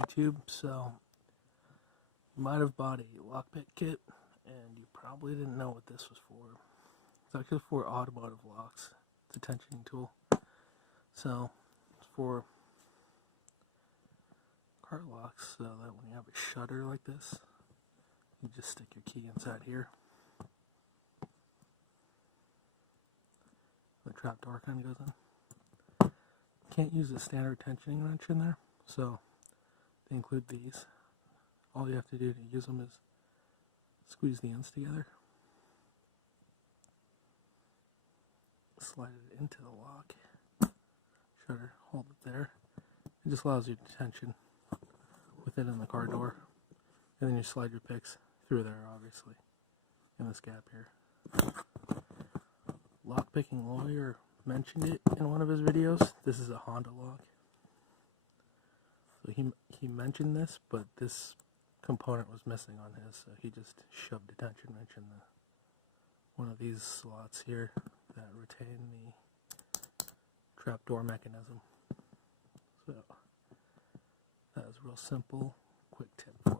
YouTube, so you might have bought a lockpick kit and you probably didn't know what this was for. It's actually for automotive locks. It's a tensioning tool. So it's for car locks, so that when you have a shutter like this, you just stick your key inside here. The trap door kind of goes in. Can't use a standard tensioning wrench in there, so they include these. All you have to do to use them is squeeze the ends together, slide it into the lock, shutter, hold it there. It just allows you to tension with it in the car door, and then you slide your picks through there, obviously, in this gap here. Lockpicking Lawyer mentioned it in one of his videos. This is a Honda lock. So he mentioned this, but this component was missing on his, so he just shoved a tension wrench in one of these slots here that retain the trapdoor mechanism. So that was a real simple, quick tip for you.